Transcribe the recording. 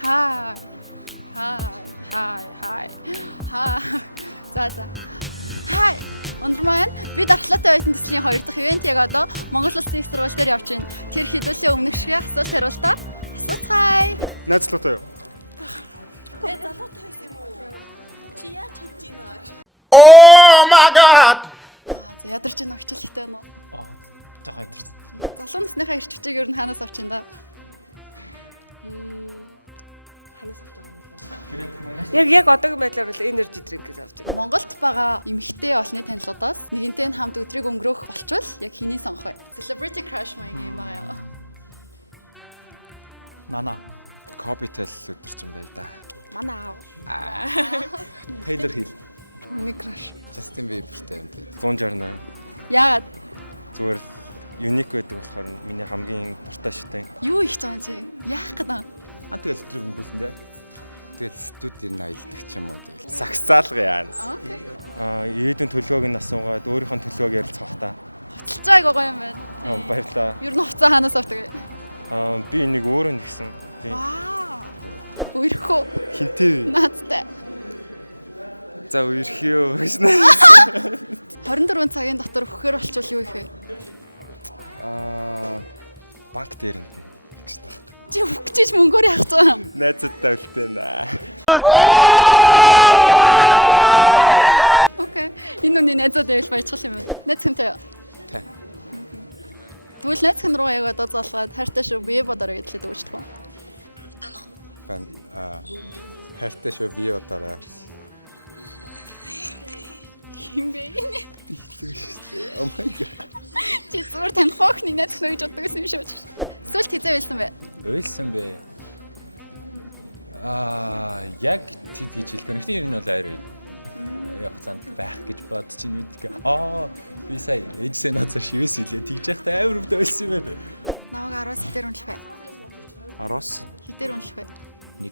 Хай. За. Хай. Өндөр маань би дархлаатай оюутан төслийн 2 дахь ивент яг одоо Монгол Улсын их сургууль дээр явж байна. Тэр хэдүүлээ өмнөх шиг асуулт хариултаа. Асууцгаая. Найзлуутай юу? залуутай байсан юм уу? Чи яаж чадж байна? Oh my god. За ядарч ийн хичээлтэй байна уу? Жохоо ядарч. Залуу насныхаа ирч хүчийг ер нь хаанаас авч байна да? Ханаас авч байгаа юм бэ? Яг одоогийн байдлаар бол energy drink-ээс авч байгаа. Монголд байгаа эмэгтэй олонний танилуудаас нэгэнтэй хамт өдрийг өнгөрөөх болчвол яг хэний сонгох вэ? Celebrity crush маягийн юм байгаа юм. Нана. Копитэл өдөрчин бай да. Манай аав. Taylor Hill. Миний crush. Justin Bieberтэй юм дээ. 168. Яагаад? Зүгээр unique байдаг болохоор миний хамгийн дуртай шитэй. Юу их жоо чи? Яах гэдэг? Тэгэл өдрийг өнгөрүүлсэн дээ. Тэгэл студийн аялдаг ч юм уу тэгэл. Сагсаалга яана. Окей. Ирээдүйн төлөвөөг нь асуугаад өөрийнхөө төлөвөөг ярилцах та. Хөцөлж байгаа юм байна. Баярлалаа. Ер нь хуцаа хаанаас авдаг вэ? Би энийг өөрөө нэгсэн. Тийм. Үерхөө. Хинтээ. Наадтай. За үерхиё гэж нэ. 24 цагийн дотор өгөхөр болчвол юу их вэ? Банк дээр нь гэж байна. Чи өгчиж мөнгөөр яах вэ? Найзуудтай үлдээнэ. Окей. Энэ үний найзууд байвал баяжгал юм байна. Найз хэмтэй юу? Тэ. Тэгвэл найз хэн руу яг одоо залгаад хайртай шүү бие бодорой гэдэлээ дүүждэг юм. Бан хайртай шүү би удаарай. Юм бэ? Oh my god. Чи зүгээр тань хохны найз хнөө гэж боддог юм шүү. Эсвэл хизээ байлсан бэ? Ойлсон бэ. Яг тэд гэж хэлэх. Нэгт ер нь бол ойр хугацаанд байх гэж бодож ин мэддэг. Би сая ээжсээ нацаа шивээс илээ. Тэгж яхтай амар өвдө ойлсон юм байна. Намайг 10-аас хитэр үнэлэх вэ? 10-аас Хитэр үнэлэх вэ? 1